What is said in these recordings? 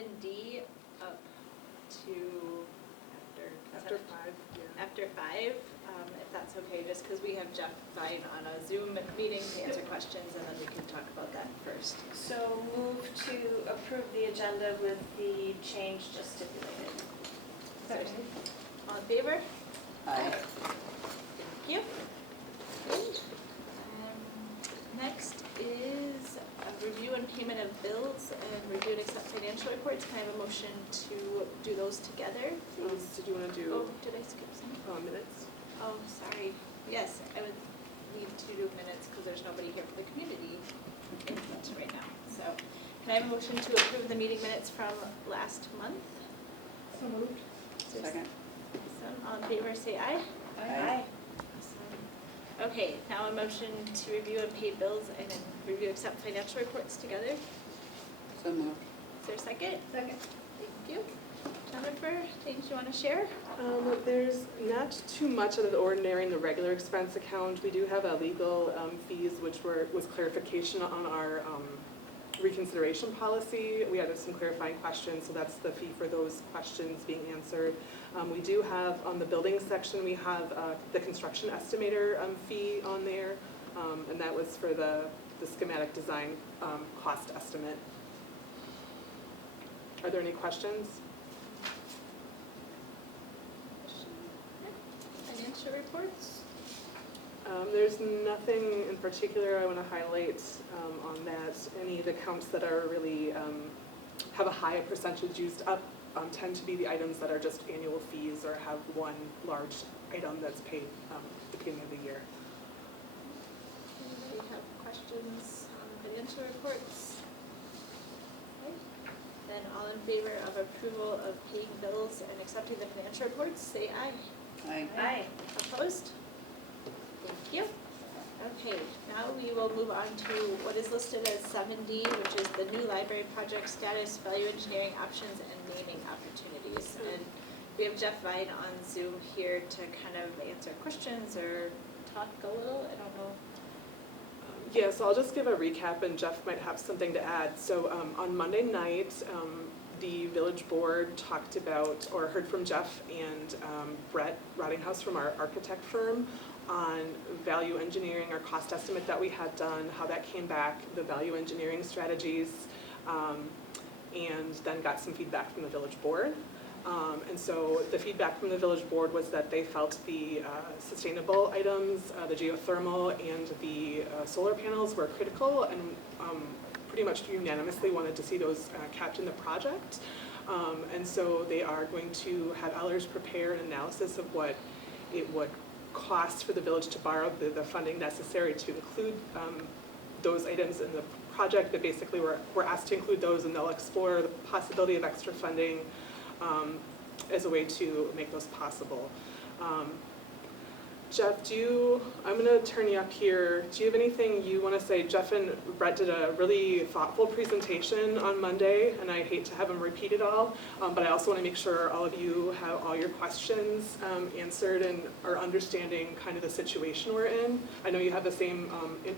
7D up to After 5, yeah. after 5, if that's okay, just because we have Jeff Vine on a Zoom meeting to answer questions, and then we can talk about that first. So move to approve the agenda with the change just stipulated. Second. All in favor? Aye. Thank you. Next is a review and payment of bills and review and accept financial reports. Can I have a motion to do those together, please? Did you want to do Oh, did I skip some? minutes? Oh, sorry. Yes, I would need to do minutes because there's nobody here for the community input right now. So can I have a motion to approve the meeting minutes from last month? So moved. Second. Awesome. All in favor, say aye. Aye. Awesome. Okay, now a motion to review and pay bills and then review and accept financial reports together. So moved. Is there a second? Second. Thank you. Jennifer, things you want to share? There's not too much out of the ordinary in the regular expense account. We do have a legal fees, which was clarification on our reconsideration policy. We had some clarifying questions, so that's the fee for those questions being answered. We do have, on the building section, we have the construction estimator fee on there, and that was for the schematic design cost estimate. Are there any questions? Financial reports? There's nothing in particular I want to highlight on that. Any of the accounts that are really have a high percentage used up tend to be the items that are just annual fees or have one large item that's paid at the beginning of the year. Anybody have questions on financial reports? Okay. Then all in favor of approval of paying bills and accepting the financial reports, say aye. Aye. Aye. Opposed? Thank you. Okay, now we will move on to what is listed as 7D, which is the new library project status, value engineering options, and naming opportunities. And we have Jeff Vine on Zoom here to kind of answer questions or talk a little. I don't know. Yeah, so I'll just give a recap, and Jeff might have something to add. So on Monday night, the village board talked about, or heard from Jeff and Brett Rottinghouse from our architect firm on value engineering, our cost estimate that we had done, how that came back, the value engineering strategies, and then got some feedback from the village board. And so the feedback from the village board was that they felt the sustainable items, the geothermal and the solar panels were critical, and pretty much unanimously wanted to see those kept in the project. And so they are going to have Ellers prepare an analysis of what it would cost for the village to borrow the funding necessary to include those items in the project. But basically we're asked to include those, and they'll explore the possibility of extra funding as a way to make those possible. Jeff, I'm going to turn you up here. Do you have anything you want to say? Jeff and Brett did a really thoughtful presentation on Monday, and I hate to have them repeat it all, but I also want to make sure all of you have all your questions answered and are understanding kind of the situation we're in. I know you have the same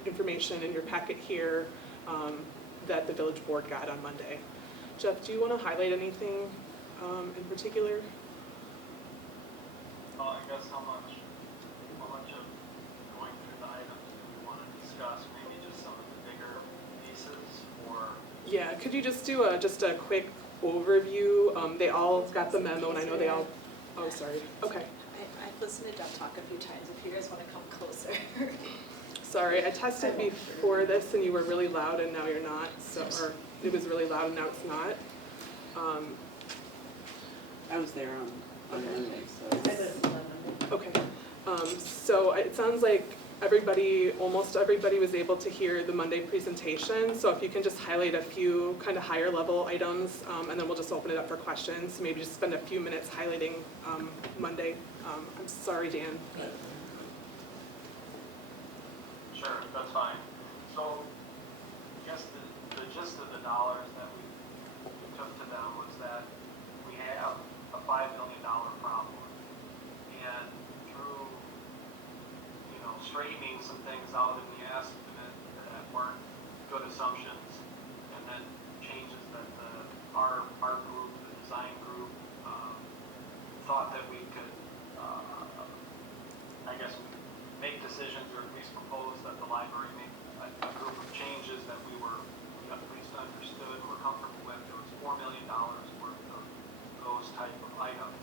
information in your packet here that the village board got on Monday. Jeff, do you want to highlight anything in particular? I guess how much of going through the items do we want to discuss? Maybe just some of the bigger pieces, or? Yeah, could you just do just a quick overview? They all got the memo, and I know they all, oh, sorry, okay. I've listened to Jeff talk a few times, if you guys want to come closer. Sorry, I tested before this, and you were really loud, and now you're not, so, or it was really loud, and now it's not. I was there on Monday, so. Okay, so it sounds like almost everybody was able to hear the Monday presentation. So if you can just highlight a few kind of higher level items, and then we'll just open it up for questions. Maybe just spend a few minutes highlighting Monday. I'm sorry, Dan. Sure, that's fine. So I guess the gist of the dollars that we took to them was that we have a $5 million problem. And through, straightening some things out in the estimate that weren't good assumptions, and then changes that our $4 million worth of those type of items.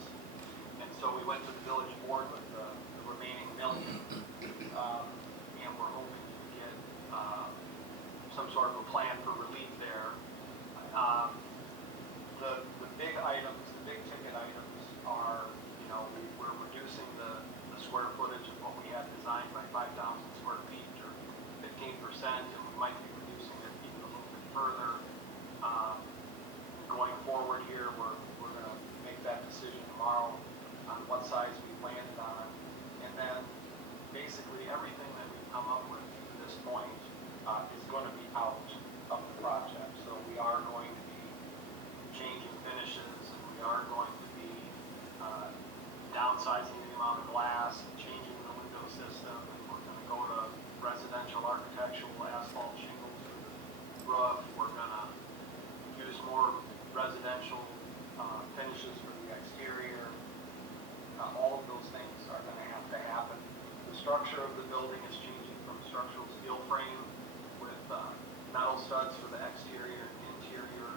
And so we went to the village board with the remaining $1 million, and we're hoping to get some sort of a plan for relief there. The big items, the big ticket items are, we're reducing the square footage of what we had designed by 5,000 square feet, or 15%, and we might be reducing it even a little bit further. Going forward here, we're going to make that decision tomorrow on what size we landed on, and then basically everything that we've come up with to this point is going to be out of the project. So we are going to be changing finishes, and we are going to be downsizing the amount of glass, and changing the window system, and we're going to go to residential architectural asphalt shingles for the roof. We're going to use more residential finishes for the exterior. All of those things are going to have to happen. The structure of the building is changing from structural steel frame with metal studs for the exterior and interior,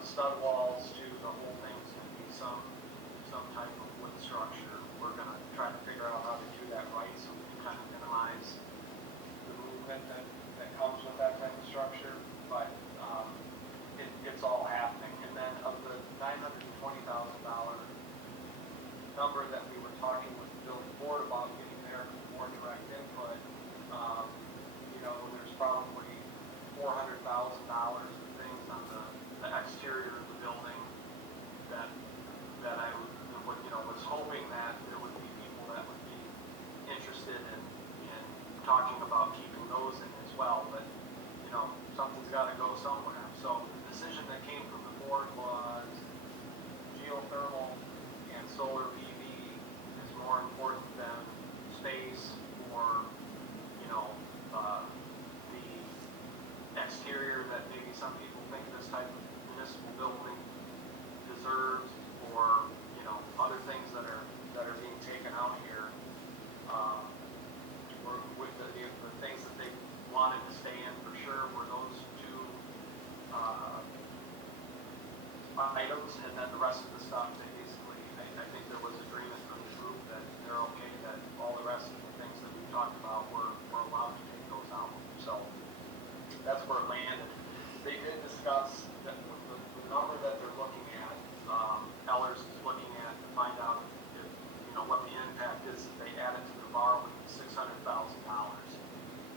stud walls to the whole thing's going to be some type of wood structure. We're going to try to figure out how to do that right so we can kind of minimize the movement that comes with that type of structure. But it's all happening. And then of the $920,000 number that we were talking with the village board about getting their more direct input, there's probably $400,000 of things on the exterior of the building that I was hoping that there would be people that would be interested in talking about keeping those in as well. But something's got to go somewhere. So the decision that came from the board was geothermal and solar PV is more important than space or the exterior that maybe some people think this type of municipal building deserves, or other things that are being taken out here. With the things that they wanted to stay in for sure were those two items, and then the rest of the stuff, they basically, I think there was agreement from the group that they're okay, that all the rest of the things that we talked about were allowed to take those out. So that's where it landed. They did discuss that the number that they're looking at, Ellers is looking at to find out if, what the impact is if they add it to their borrowing, $600,000.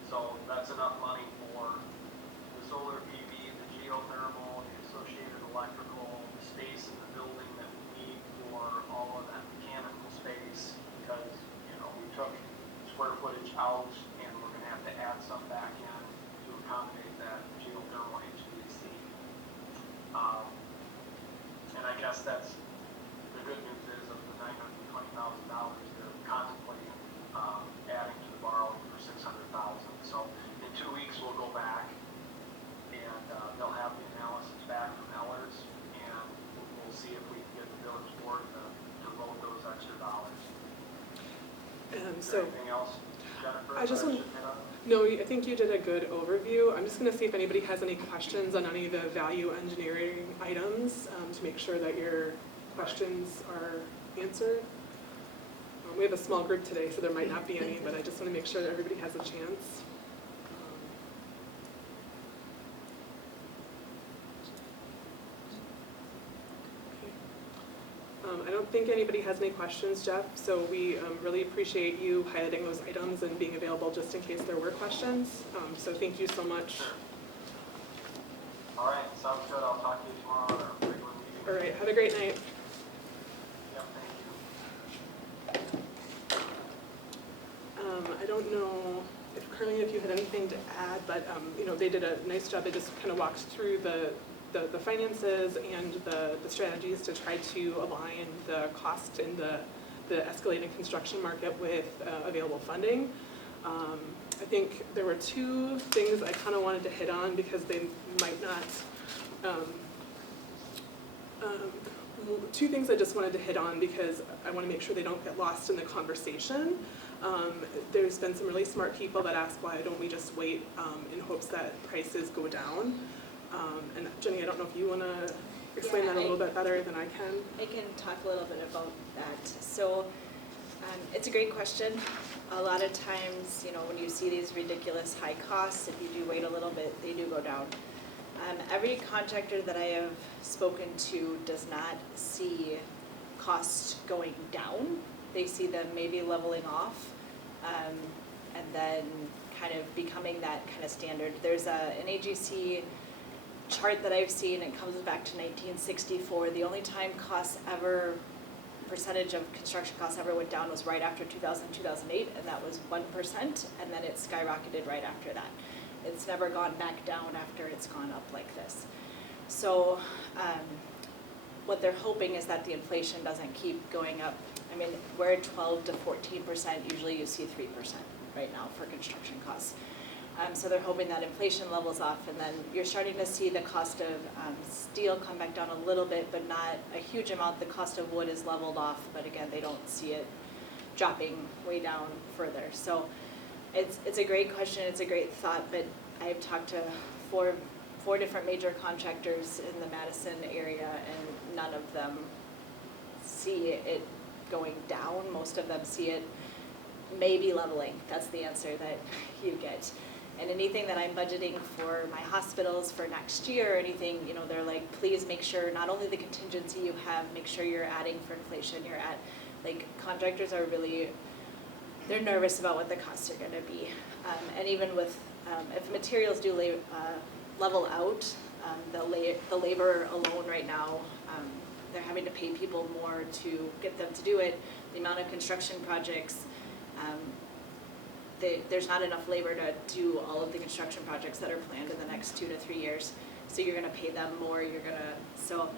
So that's enough money for the solar PV, the geothermal, the associated electrical, the space in the building that we need for all of that mechanical space, because, we took square footage out and we're going to have to add some back in to accommodate that geothermal HVAC. And I guess that's the good news is of the $920,000 they're contemplating adding to the borrowing for $600,000. So in 2 weeks we'll go back and they'll have the analysis back from Ellers, and we'll see if we can get the village board to vote those extra dollars. So anything else, Jennifer? I just want. No, I think you did a good overview. I'm just going to see if anybody has any questions on any of the value engineering items to make sure that your questions are answered. We have a small group today, so there might not be any, but I just want to make sure that everybody has a chance. I don't think anybody has any questions, Jeff, so we really appreciate you highlighting those items and being available just in case there were questions. So thank you so much. Sure. All right, sounds good. I'll talk to you tomorrow at our regular meeting. All right, have a great night. Yep, thank you. I don't know if Carly, if you had anything to add, but they did a nice job. They just kind of walked through the finances and the strategies to try to align the cost in the escalating construction market with available funding. I think there were two things I kind of wanted to hit on because they might not, two things I just wanted to hit on because I want to make sure they don't get lost in the conversation. There's been some really smart people that ask why don't we just wait in hopes that prices go down. And Jenny, I don't know if you want to explain that a little bit better than I can. I can talk a little bit about that. So it's a great question. A lot of times, when you see these ridiculous high costs, if you do wait a little bit, they do go down. Every contractor that I have spoken to does not see costs going down. They see them maybe leveling off, and then kind of becoming that kind of standard. There's an AGC chart that I've seen. It comes back to 1964. The only time percentage of construction costs ever went down was right after 2000, 2008, and that was 1%, and then it skyrocketed right after that. It's never gone back down after it's gone up like this. So what they're hoping is that the inflation doesn't keep going up. I mean, we're at 12 to 14%, usually you see 3% right now for construction costs. So they're hoping that inflation levels off, and then you're starting to see the cost of steel come back down a little bit, but not a huge amount. The cost of wood is leveled off, but again, they don't see it dropping way down further. So it's a great question, it's a great thought, but I've talked to four different major contractors in the Madison area, and none of them see it going down. Most of them see it maybe leveling. That's the answer that you get. And anything that I'm budgeting for my hospitals for next year or anything, they're like, please make sure not only the contingency you have, make sure you're adding for inflation. Contractors are really, they're nervous about what the costs are going to be. And even with, if materials do level out, the labor alone right now, they're having to pay people more to get them to do it. The amount of construction projects, there's not enough labor to do all of the construction projects that are planned in the next 2 to 3 years. So you're going to pay them more. So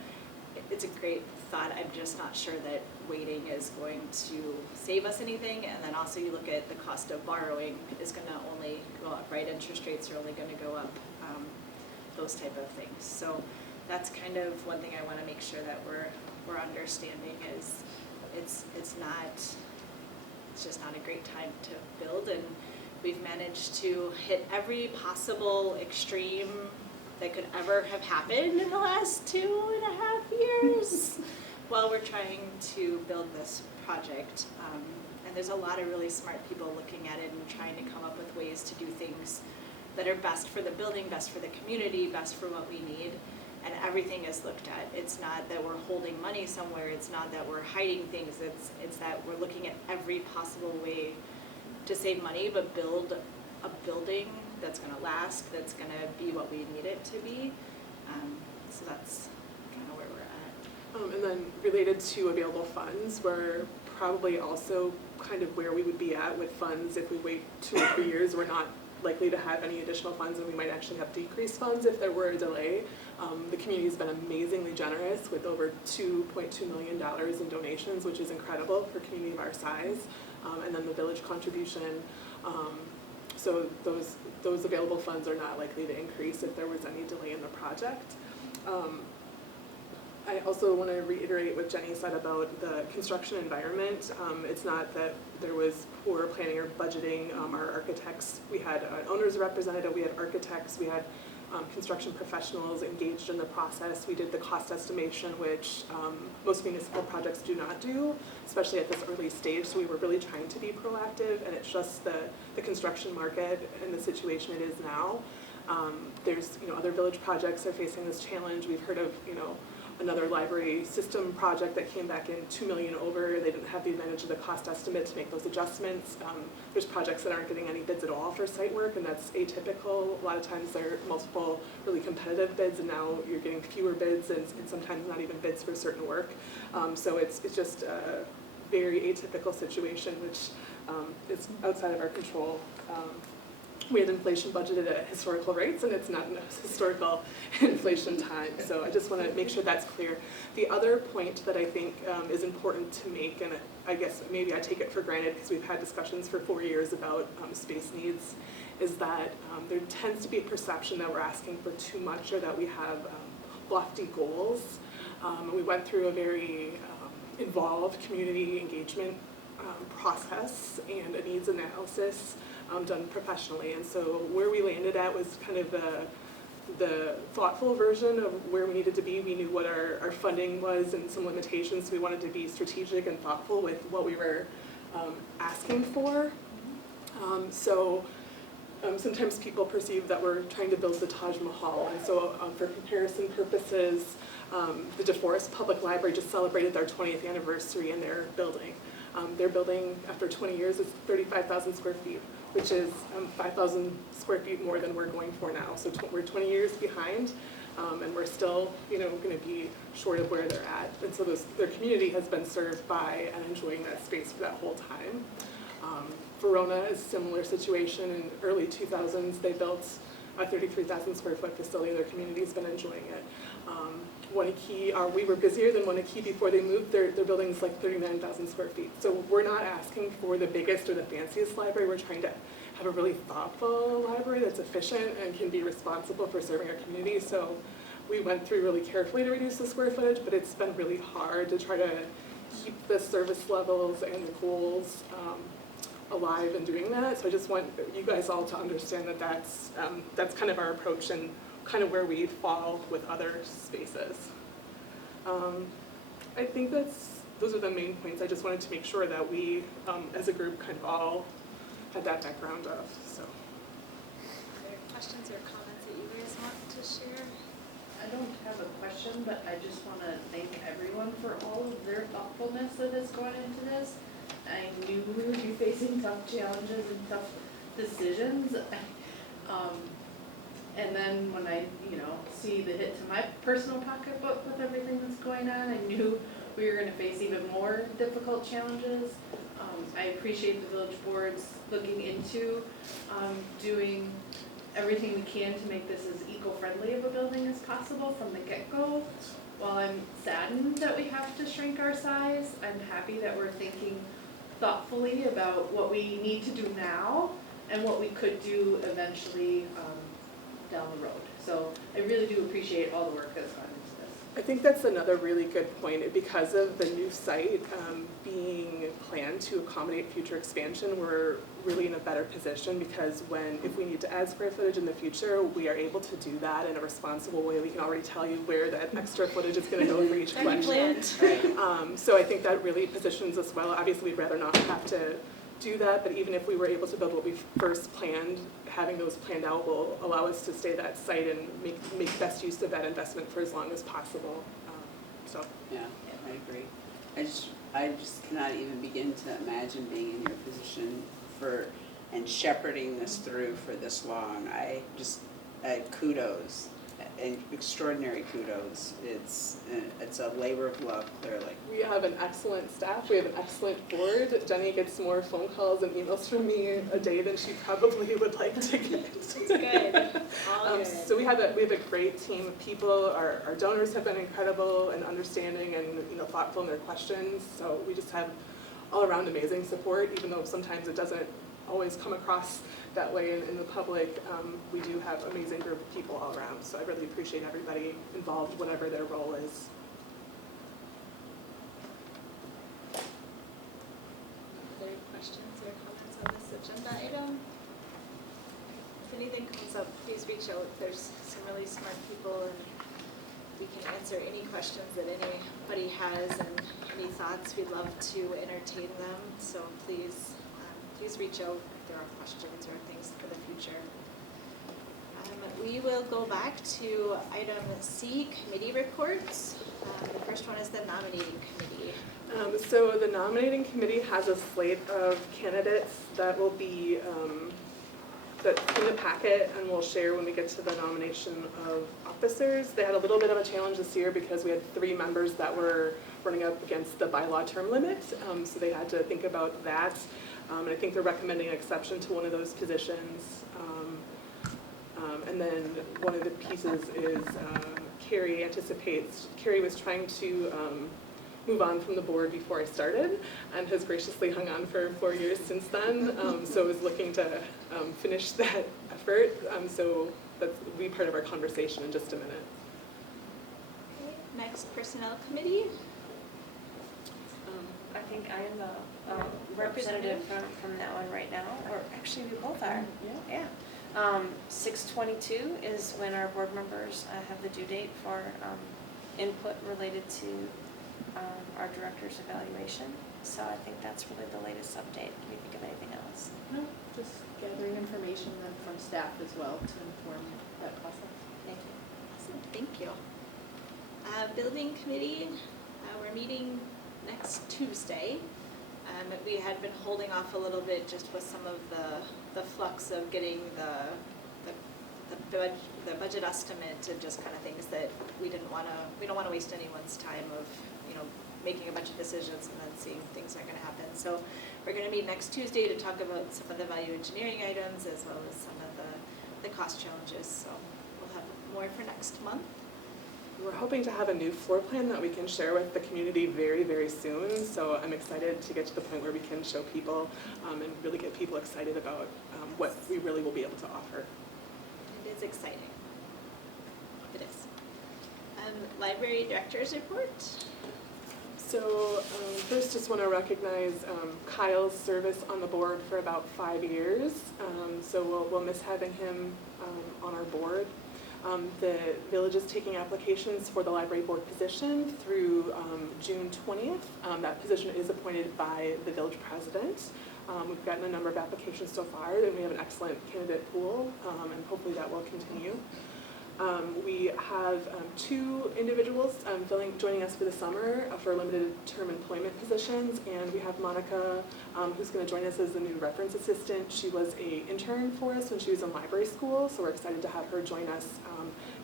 it's a great thought. I'm just not sure that waiting is going to save us anything. And then also you look at the cost of borrowing is going to only go up, right? Interest rates are only going to go up, those type of things. So that's kind of one thing I want to make sure that we're understanding is it's just not a great time to build, and we've managed to hit every possible extreme that could ever have happened in the last 2.5 years while we're trying to build this project. And there's a lot of really smart people looking at it and trying to come up with ways to do things that are best for the building, best for the community, best for what we need. And everything is looked at. It's not that we're holding money somewhere. It's not that we're hiding things. It's that we're looking at every possible way to save money, but build a building that's going to last, that's going to be what we need it to be. So that's kind of where we're at. And then related to available funds, we're probably also kind of where we would be at with funds if we wait 2 or 3 years. We're not likely to have any additional funds, and we might actually have decreased funds if there were a delay. The community has been amazingly generous with over $2.2 million in donations, which is incredible for a community of our size, and then the village contribution. So those available funds are not likely to increase if there was any delay in the project. I also want to reiterate what Jenny said about the construction environment. It's not that there was poor planning or budgeting. Our architects, we had an owner's representative, we had architects, we had construction professionals engaged in the process. We did the cost estimation, which most municipal projects do not do, especially at this early stage. So we were really trying to be proactive, and it's just the construction market and the situation it is now. There's, other village projects are facing this challenge. We've heard of, another library system project that came back in $2 million over. They didn't have the advantage of the cost estimate to make those adjustments. There's projects that aren't getting any bids at all for site work, and that's atypical. A lot of times there are multiple really competitive bids, and now you're getting fewer bids and sometimes not even bids for certain work. So it's just a very atypical situation, which is outside of our control. We had inflation budgeted at historical rates, and it's not a historical inflation time. So I just want to make sure that's clear. The other point that I think is important to make, and I guess maybe I take it for granted because we've had discussions for 4 years about space needs, is that there tends to be a perception that we're asking for too much or that we have lofty goals. We went through a very involved community engagement process and a needs analysis done professionally, and so where we landed at was kind of the thoughtful version of where we needed to be. We knew what our funding was and some limitations, so we wanted to be strategic and thoughtful with what we were asking for. Sometimes people perceive that we're trying to build the Taj Mahal, and so for comparison purposes, the DeForest Public Library just celebrated their 20th anniversary in their building. Their building, after 20 years, is 35,000 square feet, which is 5,000 square feet more than we're going for now. So we're 20 years behind, and we're still, going to be short of where they're at. And so their community has been served by and enjoying that space for that whole time. Verona is a similar situation. In early 2000s, they built a 33,000 square foot facility. Their community's been enjoying it. Wanakee, we were busier than Wanakee before they moved. Their building's like 39,000 square feet. So we're not asking for the biggest or the fanciest library. We're trying to have a really thoughtful library that's efficient and can be responsible for serving our community. So we went through really carefully to reduce the square footage, but it's been really hard to try to keep the service levels and the goals alive in doing that. So I just want you guys all to understand that that's kind of our approach and kind of where we fall with other spaces. I think those are the main points. I just wanted to make sure that we, as a group, kind of all had that background of. So. Are there questions or comments that you guys want to share? I don't have a question, but I just want to thank everyone for all of their thoughtfulness that has gone into this. I knew we would be facing tough challenges and tough decisions. And then when I, see the hit to my personal pocketbook with everything that's going on, I knew we were going to face even more difficult challenges. I appreciate the village boards looking into doing everything we can to make this as eco-friendly of a building as possible from the get-go. While I'm saddened that we have to shrink our size, I'm happy that we're thinking thoughtfully about what we need to do now and what we could do eventually down the road. So I really do appreciate all the work that's gone into this. I think that's another really good point. Because of the new site being planned to accommodate future expansion, we're really in a better position because if we need to add square footage in the future, we are able to do that in a responsible way. We can already tell you where that extra footage is going to go for each collection. So I think that really positions us well. Obviously, we'd rather not have to do that, but even if we were able to build what we first planned, having those planned out will allow us to stay at that site and make best use of that investment for as long as possible. Yeah, I agree. I just cannot even begin to imagine being in your position and shepherding this through for this long. Kudos, and extraordinary kudos. It's a labor of love, clearly. We have an excellent staff. We have an excellent board. Jenny gets more phone calls and emails from me a day than she probably would like to get. It's good. All good. So we have a great team of people. Our donors have been incredible and understanding and thoughtful in their questions. So we just have all around amazing support, even though sometimes it doesn't always come across that way in the public. We do have an amazing group of people all around, so I really appreciate everybody involved, whatever their role is. Other questions or comments on this agenda item? If anything comes up, please reach out. There's some really smart people, and we can answer any questions that anybody has and any thoughts. We'd love to entertain them, so please reach out if there are questions or things for the future. We will go back to item C, committee reports. The first one is the nominating committee. So the nominating committee has a slate of candidates that will be that's in the packet and we'll share when we get to the nomination of officers. They had a little bit of a challenge this year because we had 3 members that were running up against the bylaw term limit, so they had to think about that. And I think they're recommending an exception to one of those positions. And then one of the pieces is Carrie was trying to move on from the board before I started and has graciously hung on for 4 years since then. So is looking to finish that effort. So that will be part of our conversation in just a minute. Okay. Next, personnel committee. I think I am the representative from that one right now, or actually we both are. Yeah. 6/22 is when our board members have the due date for input related to our director's evaluation. So I think that's really the latest update. Can you think of anything else? No, just gathering information then from staff as well to inform that process. Thank you. Awesome, thank you. Building committee, we're meeting next Tuesday. We had been holding off a little bit just with some of the flux of getting the budget estimate and just kind of things that we don't want to waste anyone's time of, making a bunch of decisions and then seeing things aren't going to happen. So we're going to meet next Tuesday to talk about some of the value engineering items as well as some of the cost challenges. So we'll have more for next month. We're hoping to have a new floor plan that we can share with the community very, very soon. So I'm excited to get to the point where we can show people and really get people excited about what we really will be able to offer. It is exciting. It is. Library director's report. So first, just want to recognize Kyle's service on the board for about 5 years. So we'll miss having him on our board. The village is taking applications for the library board position through June 20th. That position is appointed by the village president. We've gotten a number of applications so far, and we have an excellent candidate pool, and hopefully that will continue. We have 2 individuals joining us for the summer for limited term employment positions, and we have Monica who's going to join us as the new reference assistant. She was an intern for us when she was in library school, so we're excited to have her join us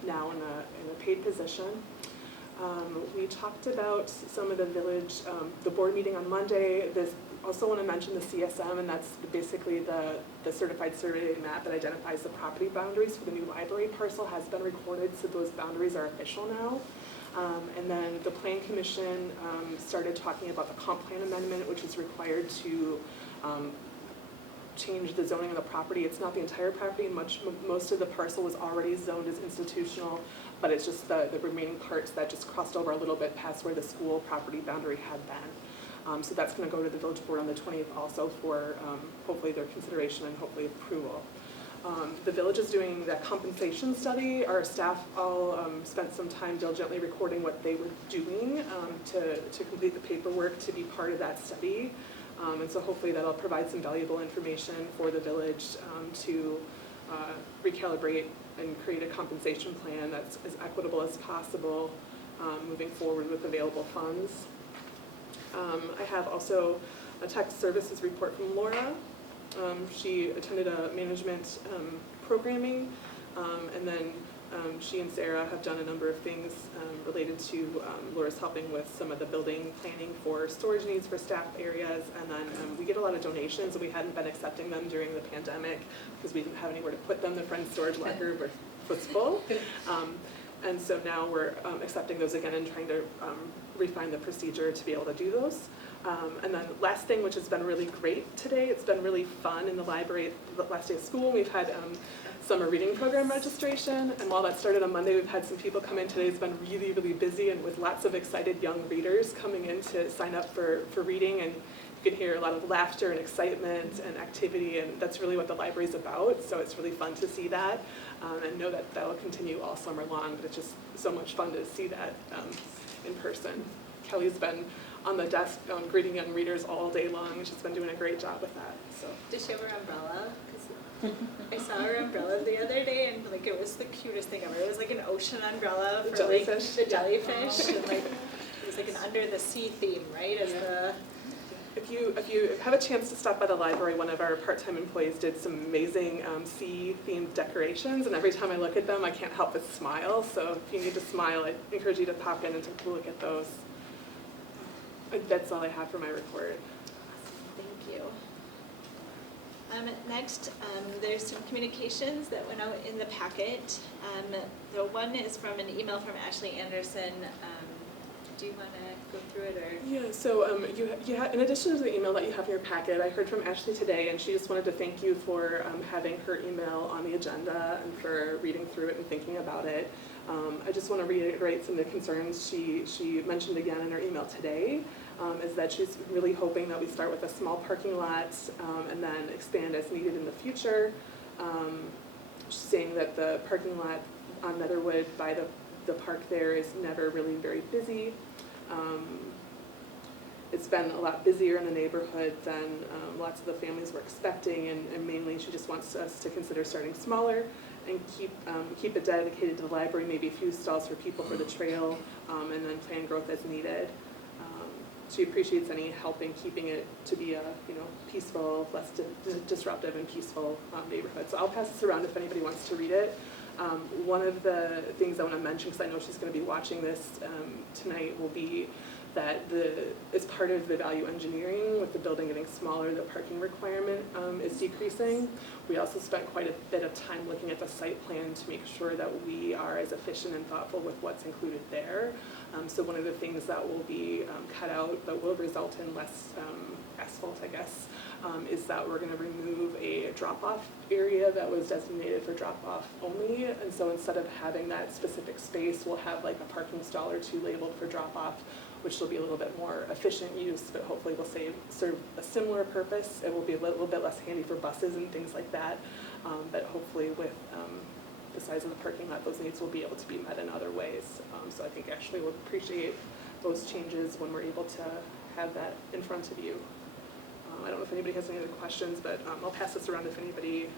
now in a paid position. We talked about some of the village, the board meeting on Monday. Also want to mention the CSM, and that's basically the certified survey map that identifies the property boundaries for the new library parcel has been recorded, so those boundaries are official now. And then the Plan Commission started talking about the comp plan amendment, which is required to change the zoning of the property. It's not the entire property. Most of the parcel was already zoned as institutional, but it's just the remaining parts that just crossed over a little bit past where the school property boundary had been. So that's going to go to the village board on the 20th also for hopefully their consideration and hopefully approval. The village is doing that compensation study. Our staff all spent some time diligently recording what they were doing to complete the paperwork to be part of that study. And so hopefully that'll provide some valuable information for the village to recalibrate and create a compensation plan that's as equitable as possible moving forward with available funds. I have also a tech services report from Laura. She attended a management programming, and then she and Sarah have done a number of things related to Laura's helping with some of the building planning for storage needs for staff areas, and then we get a lot of donations, and we hadn't been accepting them during the pandemic because we didn't have anywhere to put them. The Friends storage locker was full. And so now we're accepting those again and trying to refine the procedure to be able to do those. And then last thing, which has been really great today, it's been really fun in the library the last day of school. We've had summer reading program registration, and while that started on Monday, we've had some people come in today. It's been really, really busy and with lots of excited young readers coming in to sign up for reading, and you can hear a lot of laughter and excitement and activity, and that's really what the library is about, so it's really fun to see that and know that that'll continue all summer long, but it's just so much fun to see that in person. Kelly's been on the desk greeting young readers all day long, and she's been doing a great job with that. So. Did she have her umbrella? 'Cause I saw her umbrella the other day, and it was the cutest thing ever. It was like an ocean umbrella for jellyfish. the jellyfish, and it was like an under the sea theme, right? As the If you have a chance to stop by the library, one of our part-time employees did some amazing sea-themed decorations, and every time I look at them, I can't help but smile. So if you need to smile, I encourage you to pop in and take a look at those. That's all I have for my report. Thank you. Next, there's some communications that went out in the packet. The one is from an email from Ashley Anderson. Do you want to go through it, or? Yeah, so in addition to the email that you have in your packet, I heard from Ashley today, and she just wanted to thank you for having her email on the agenda and for reading through it and thinking about it. I just want to reiterate some of the concerns she mentioned again in her email today, is that she's really hoping that we start with a small parking lot and then expand as needed in the future. saying that the parking lot on Netherwood by the park there is never really very busy. It's been a lot busier in the neighborhood than lots of the families were expecting, and mainly she just wants us to consider starting smaller and keep it dedicated to the library, maybe a few stalls for people for the trail, and then plan growth as needed. She appreciates any help in keeping it to be a peaceful, less disruptive and peaceful neighborhood. So I'll pass this around if anybody wants to read it. One of the things I want to mention, because I know she's going to be watching this tonight, will be that as part of the value engineering, with the building getting smaller, the parking requirement is decreasing. We also spent quite a bit of time looking at the site plan to make sure that we are as efficient and thoughtful with what's included there. So one of the things that will be cut out but will result in less asphalt, I guess, is that we're going to remove a drop-off area that was designated for drop-off only. And so instead of having that specific space, we'll have like a parking stall or two labeled for drop-off, which will be a little bit more efficient use, but hopefully will serve a similar purpose. It will be a little bit less handy for buses and things like that, but hopefully with the size of the parking lot, those needs will be able to be met in other ways. So I think Ashley will appreciate those changes when we're able to have that in front of you. I don't know if anybody has any other questions, but I'll pass this around if anybody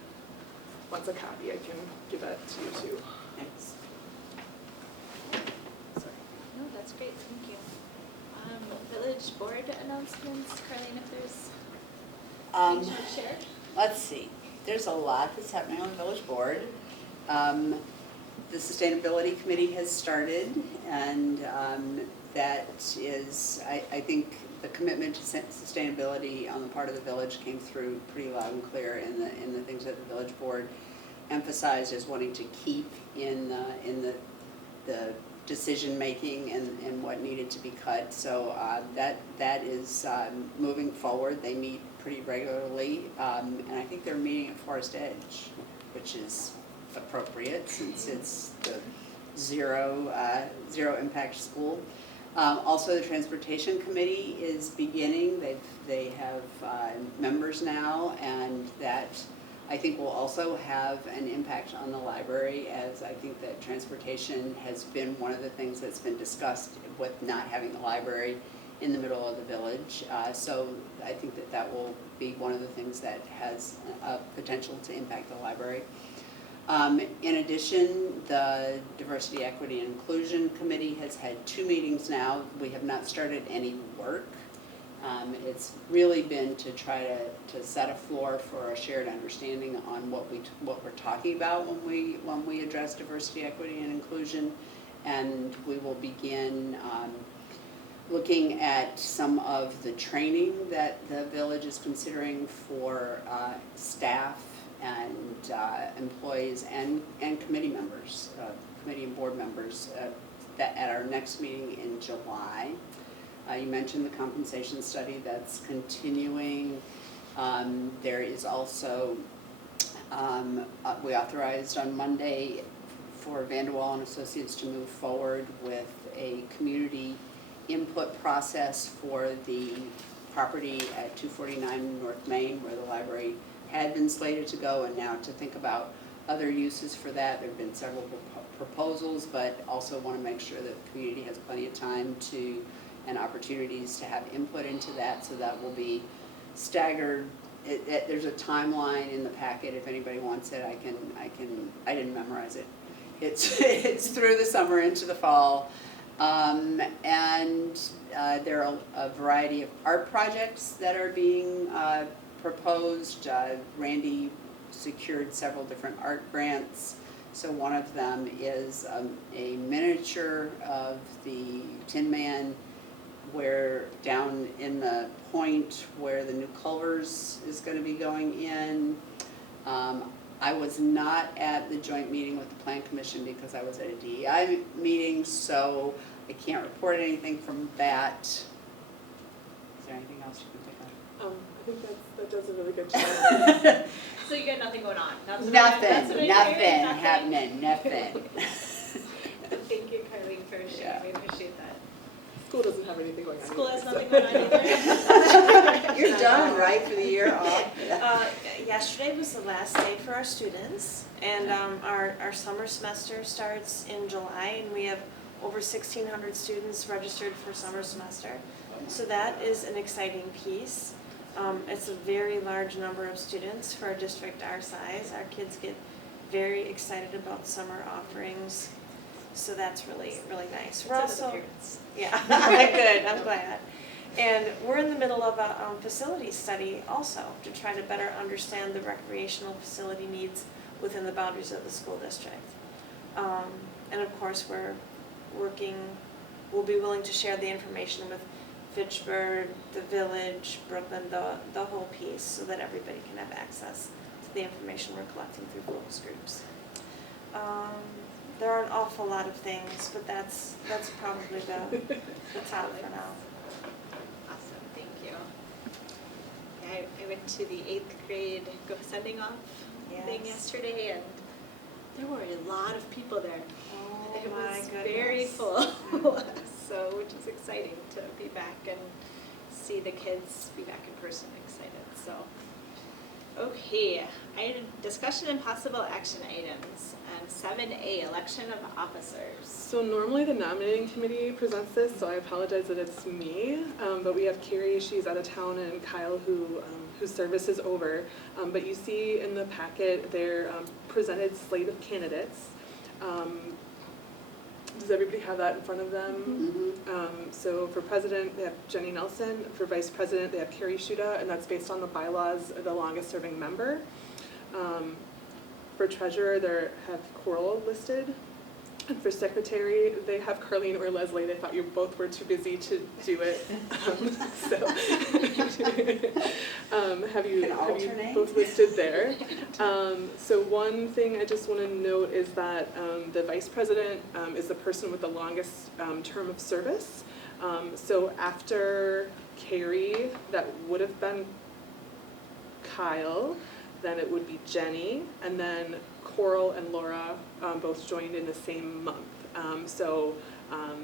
wants a copy. I can give that to you too. Thanks. Sorry. No, that's great, thank you. Village board announcements, Carlene, if there's things you would share? Let's see. There's a lot that's happening on the village board. The Sustainability Committee has started, and that is, I think, the commitment to sustainability on the part of the village came through pretty loud and clear in the things that the village board emphasized as wanting to keep in the decision making and what needed to be cut. So that is moving forward. They meet pretty regularly, and I think they're meeting at Forest Edge, which is appropriate since it's the zero impact school. Also, the Transportation Committee is beginning. They have members now, and that I think will also have an impact on the library, as I think that transportation has been one of the things that's been discussed with not having a library in the middle of the village. So I think that will be one of the things that has a potential to impact the library. In addition, the Diversity, Equity, and Inclusion Committee has had 2 meetings now. We have not started any work. It's really been to try to set a floor for a shared understanding on what we're talking about when we address diversity, equity, and inclusion, and we will begin looking at some of the training that the village is considering for staff and employees and committee members, committee and board members, that at our next meeting in July. You mentioned the compensation study that's continuing. There is also, we authorized on Monday for Vanderwall and Associates to move forward with a community input process for the property at 249 North Main, where the library had been slated to go, and now to think about other uses for that. There have been several proposals, but also want to make sure that the community has plenty of time and opportunities to have input into that, so that will be staggered. There's a timeline in the packet if anybody wants it. I didn't memorize it. It's through the summer into the fall, and there are a variety of art projects that are being proposed. Randy secured several different art grants. So one of them is a miniature of the Tin Man, where down in the point where the new Culvers is going to be going in. I was not at the joint meeting with the Plan Commission because I was at a DEI meeting, so I can't report anything from that. Is there anything else you can think of? I think that does a really good job. So you got nothing going on? Nothing happening. Thank you, Carlene, for sharing. Yeah. We appreciate that. School doesn't have anything going on. School either, has so. nothing going on either. You're done, right, for the year off? Yesterday was the last day for our students, and our summer semester starts in July, and we have over 1,600 students registered for summer semester. So that is an exciting piece. It's a very large number of students for a district our size. Our kids get very excited about summer offerings, so that's really, really nice. We're also, yeah, good, I'm glad. And we're in the middle of a facility study also to try to better understand the recreational facility needs within the boundaries of the school district. And of course, we'll be willing to share the information with Fitchburg, the village, Brooklyn, the whole piece, so that everybody can have access to the information we're collecting through focus groups. There are an awful lot of things, but that's probably the top for now. Awesome, thank you. I went to the 8th grade sending off thing yesterday, and there were a lot of people there. Oh, it my was goodness. very full, so which is exciting to be back and see the kids be back in person. Excited. So, okay, discussion and possible action items. 7A, election of officers. So normally the nominating committee presents this, so I apologize that it's me. But we have Carrie, she's out of town, and Kyle, whose service is over. But you see in the packet their presented slate of candidates. Does everybody have that in front of them? Mm-hmm. So for president, they have Jenny Nelson. For vice president, they have Carrie Shuda, and that's based on the bylaws of the longest serving member. For treasurer, they have Coral listed. And for secretary, they have Carlene or Leslie. They thought you both were too busy to do it. Have you both listed there? So one thing I just want to note is that the vice president is the person with the longest term of service. So after Carrie, that would have been Kyle. Then it would be Jenny, and then Coral and Laura both joined in the same month. So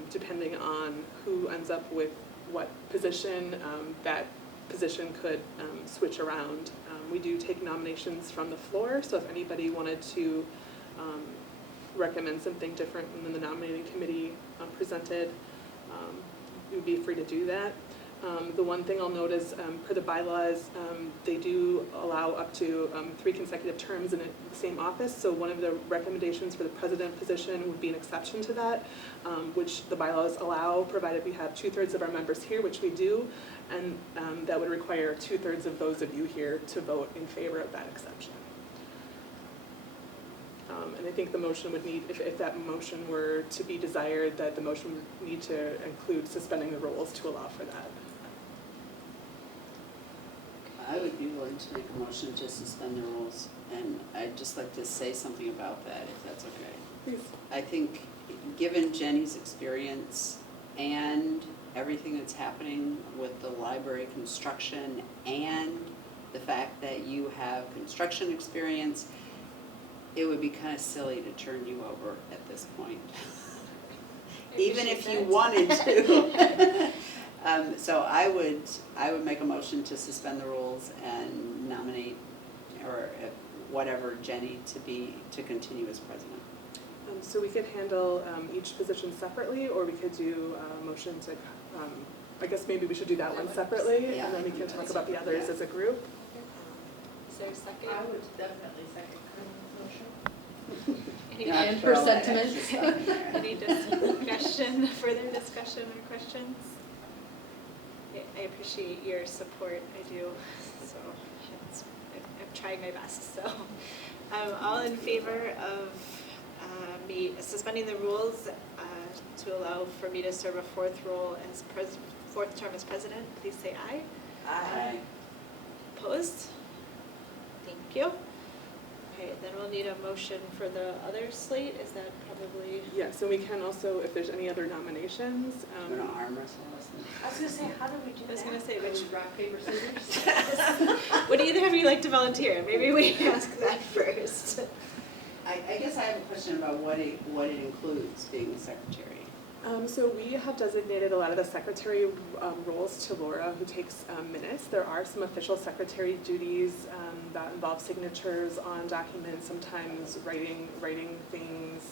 depending on who ends up with what position, that position could switch around. We do take nominations from the floor, so if anybody wanted to recommend something different than the nominating committee presented, you'd be free to do that. The one thing I'll note is, per the bylaws, they do allow up to 3 consecutive terms in the same office. So one of the recommendations for the president position would be an exception to that, which the bylaws allow, provided we have 2/3 of our members here, which we do, and that would require 2/3 of those of you here to vote in favor of that exception. And I think the motion would need, if that motion were to be desired, that the motion would need to include suspending the rules to allow for that. I would be willing to make a motion to suspend the rules, and I'd just like to say something about that, if that's okay. Please. I think, given Jenny's experience and everything that's happening with the library construction and the fact that you have construction experience, it would be kind of silly to turn you over at this point, even if you wanted to. So I would make a motion to suspend the rules and nominate, or whatever, Jenny to continue as president. So we could handle each position separately, or we could do a motion to, I guess maybe we should do that one separately, Yeah. and then we can talk about the others as a group. Is there a second? I would definitely second Carmen's motion. Any, Not And throw for that sentiments. extra stuff in there. any discussion, further discussion or questions? I appreciate your support, I do, so I'm trying my best, so. All in favor of me suspending the rules to allow for me to serve a fourth term as president, please say aye. Aye. Opposed? Thank you. Okay, then we'll need a motion for the other slate, is that probably? Yes, and we can also, if there's any other nominations. We're gonna arm wrestle us. I was gonna say, how do we do that? I was gonna say, Which which, rock, paper, scissors? would either of you like to volunteer? Maybe we ask that first. I guess I have a question about what it includes being a secretary. So we have designated a lot of the secretary roles to Laura, who takes minutes. There are some official secretary duties that involve signatures on documents, sometimes writing things,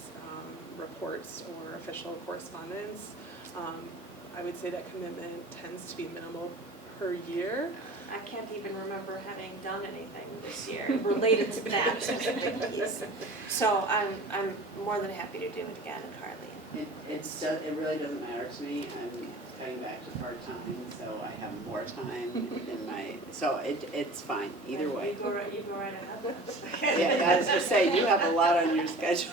reports, or official correspondence. I would say that commitment tends to be minimal per year. I can't even remember having done anything this year related to that specific piece. So I'm more than happy to do it again, Carly. It really doesn't matter to me. I'm cutting back to part-time, so I have more time in my, so it's fine, either way. You go right ahead of us. Yeah, I was just saying, you have a lot on your schedule,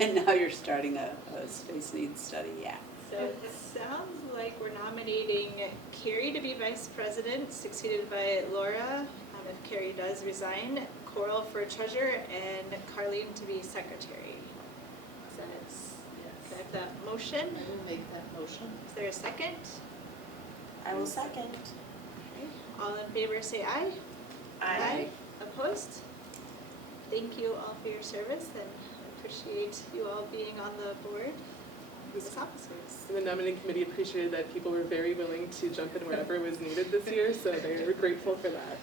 and now you're starting a space needs study, yeah. So it sounds like we're nominating Carrie to be vice president, succeeded by Laura, if Carrie does resign, Coral for treasurer, and Carleen to be secretary. Is that it? Can I have that motion? I will make that motion. Is there a second? I will second. Okay. All in favor say aye. Aye. Opposed? Thank you all for your service, and appreciate you all being on the board as officers. And the nominating committee appreciated that people were very willing to jump in wherever was needed this year, so they were grateful for that.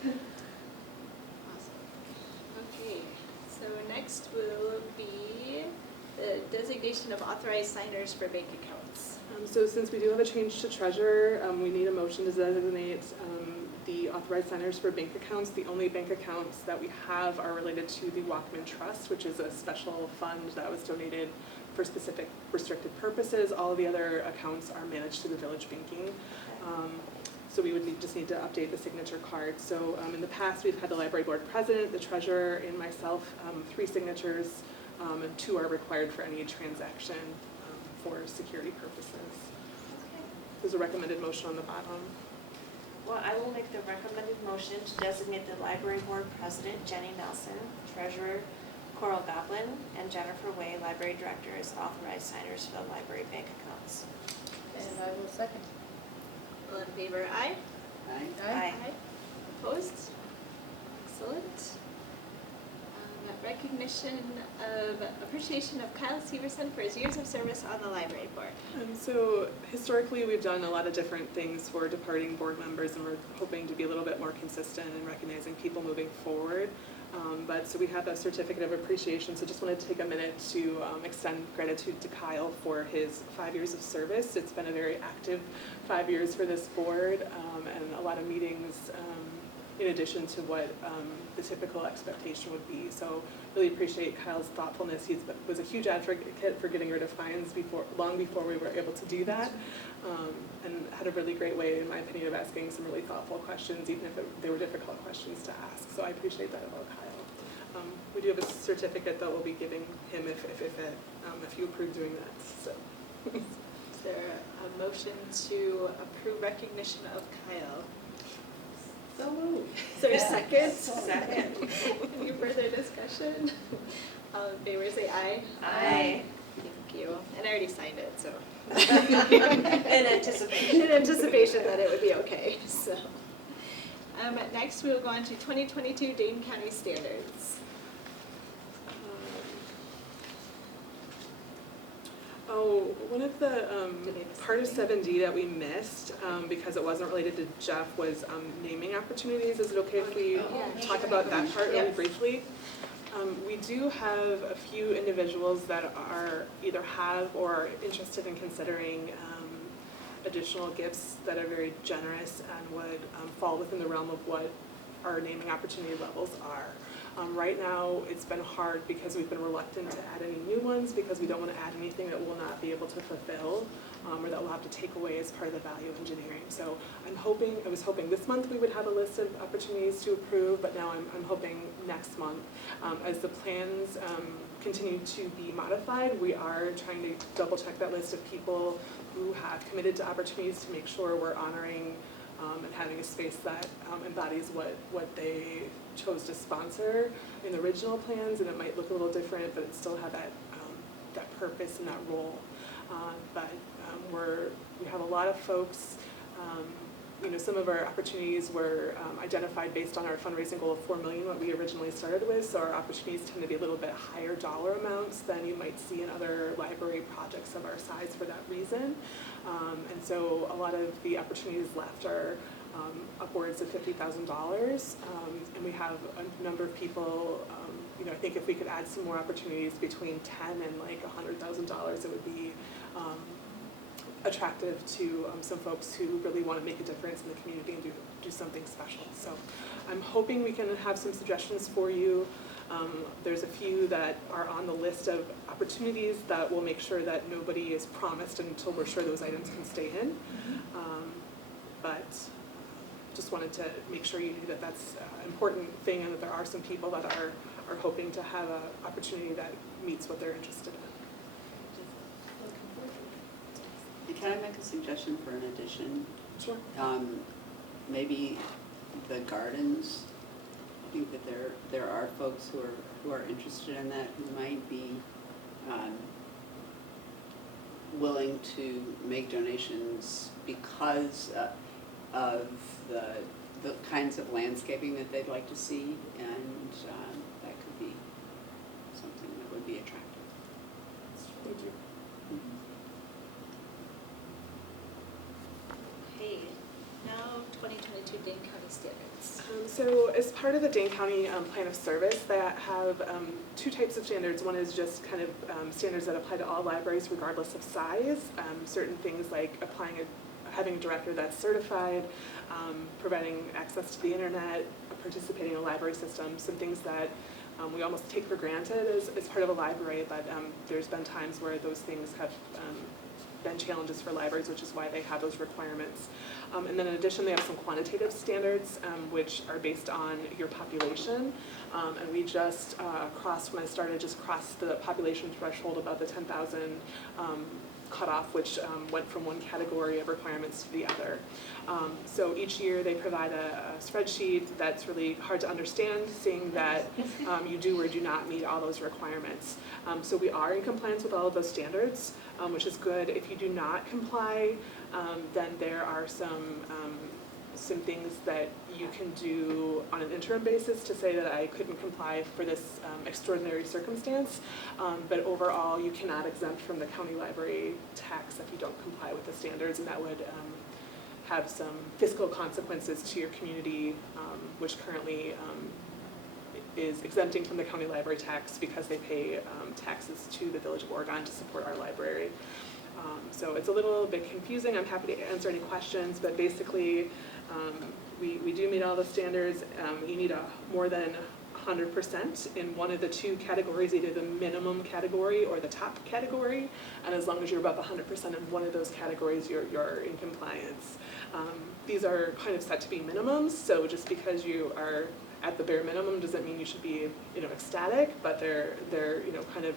Awesome. Okay, so next will be the designation of authorized signers for bank accounts. So since we do have a change to treasurer, we need a motion to designate the authorized signers for bank accounts. The only bank accounts that we have are related to the Walkman Trust, which is a special fund that was donated for specific restricted purposes. All of the other accounts are managed through the village banking. So we would just need to update the signature card. So in the past, we've had the library board president, the treasurer, and myself, 3 signatures, and 2 are required for any transaction for security purposes. There's a recommended motion on the bottom. Well, I will make the recommended motion to designate the library board president, Jenny Nelson, treasurer, Coral Goblin, and Jennifer Way, library director, as authorized signers for the library bank accounts. And I will second. All in favor, aye. Aye. Opposed? Excellent. Recognition of appreciation of Kyle Severson for his years of service on the library board. So historically, we've done a lot of different things for departing board members, and we're hoping to be a little bit more consistent in recognizing people moving forward. So we have a certificate of appreciation, so just wanted to take a minute to extend gratitude to Kyle for his 5 years of service. It's been a very active 5 years for this board, and a lot of meetings in addition to what the typical expectation would be. So really appreciate Kyle's thoughtfulness. He was a huge advocate for getting rid of fines long before we were able to do that, and had a really great way, in my opinion, of asking some really thoughtful questions, even if they were difficult questions to ask. So I appreciate that about Kyle. We do have a certificate that we'll be giving him if you approve doing that. So. Is there a motion to approve recognition of Kyle? So moved. Is there a second? Second. Any further discussion? All in favor say aye. Aye. Thank you. And I already signed it, so. In anticipation. In anticipation that it would be okay, so. Next, we will go on to 2022 Dane County Standards. One of the part of 7D that we missed because it wasn't related to Jeff was naming opportunities. Is it okay if we talk about that part really briefly? We do have a few individuals that are either have or are interested in considering additional gifts that are very generous and would fall within the realm of what our naming opportunity levels are. Right now, it's been hard because we've been reluctant to add any new ones because we don't want to add anything that we'll not be able to fulfill or that we'll have to take away as part of the value engineering. So I was hoping this month we would have a list of opportunities to approve, but now I'm hoping next month. As the plans continue to be modified, we are trying to double check that list of people who have committed to opportunities to make sure we're honoring and having a space that embodies what they chose to sponsor in the original plans, and it might look a little different, but it still have that purpose and that role. But we have a lot of folks some of our opportunities were identified based on our fundraising goal of $4 million, what we originally started with. So our opportunities tend to be a little bit higher dollar amounts than you might see in other library projects of our size for that reason. And so a lot of the opportunities left are upwards of $50,000. And we have a number of people, I think if we could add some more opportunities between 10 and like $100,000, it would be attractive to some folks who really want to make a difference in the community and do something special. So I'm hoping we can have some suggestions for you. There's a few that are on the list of opportunities that will make sure that nobody is promised until we're sure those items can stay in. But just wanted to make sure you knew that that's an important thing and that there are some people that are hoping to have an opportunity that meets what they're interested in. Can I make a suggestion for an addition? Sure. Maybe the gardens. I think that there are folks who are interested in that, who might be willing to make donations because of the kinds of landscaping that they'd like to see, and that could be something that would be attractive. Thank you. Okay, now 2022 Dane County standards. So as part of the Dane County Plan of Service, they have two types of standards. One is just kind of standards that apply to all libraries regardless of size. Certain things like having a director that's certified, providing access to the internet, participating in a library system, some things that we almost take for granted as part of a library, but there's been times where those things have been challenges for libraries, which is why they have those requirements. And then in addition, they have some quantitative standards, which are based on your population. And we just when I started, crossed the population threshold above the 10,000 cutoff, which went from one category of requirements to the other. So each year they provide a spreadsheet that's really hard to understand, saying that you do or do not meet all those requirements. So we are in compliance with all of those standards, which is good. If you do not comply, then there are some things that you can do on an interim basis to say that I couldn't comply for this extraordinary circumstance, but overall you cannot exempt from the county library tax if you don't comply with the standards, and that would have some fiscal consequences to your community, which currently is exempting from the county library tax because they pay taxes to the Village of Oregon to support our library. So it's a little bit confusing. I'm happy to answer any questions, but basically we do meet all the standards. You need more than 100% in one of the two categories, either the minimum category or the top category, and as long as you're above 100% in one of those categories, you're in compliance. These are kind of set to be minimums, so just because you are at the bare minimum doesn't mean you should be ecstatic, but they're kind of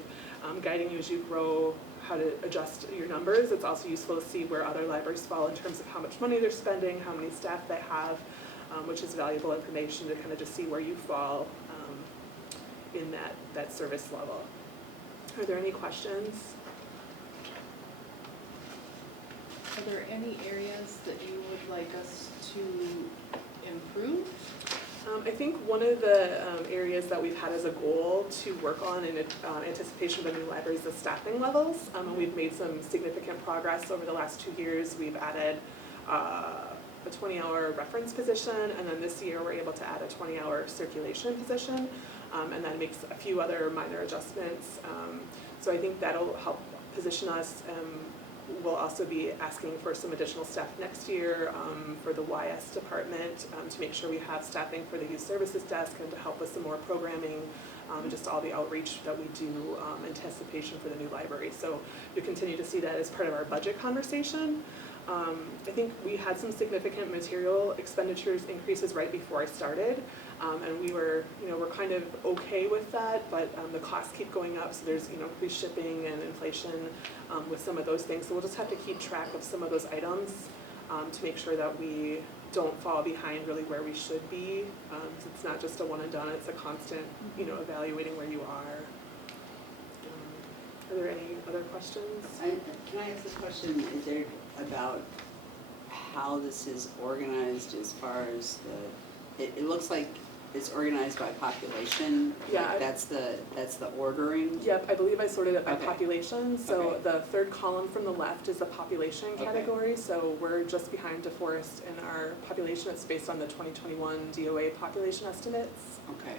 guiding you as you grow how to adjust your numbers. It's also useful to see where other libraries fall in terms of how much money they're spending, how many staff they have, which is valuable information to kind of just see where you fall in that service level. Are there any questions? Are there any areas that you would like us to improve? I think one of the areas that we've had as a goal to work on in anticipation of the new library is the staffing levels. And we've made some significant progress over the last 2 years. We've added a 20-hour reference position, and then this year we're able to add a 20-hour circulation position, and that makes a few other minor adjustments. So I think that'll help position us. We'll also be asking for some additional staff next year for the YS department to make sure we have staffing for the youth services desk and to help with some more programming and just all the outreach that we do in anticipation for the new library. So you'll continue to see that as part of our budget conversation. I think we had some significant material expenditures increases right before I started, and we're kind of okay with that, but the costs keep going up, so there's increased shipping and inflation with some of those things. So we'll just have to keep track of some of those items to make sure that we don't fall behind really where we should be. It's not just a one and done; it's a constant, evaluating where you are. Are there any other questions? Can I ask a question? Is there about how this is organized as far as it looks like it's organized by population. Yeah, Like that's the ordering. Yep, I believe I sorted it by Okay. population. So Okay. the third column from the left is the population Okay. category. So we're just behind DeForest in our population. It's based on the 2021 DOA population estimates. Okay.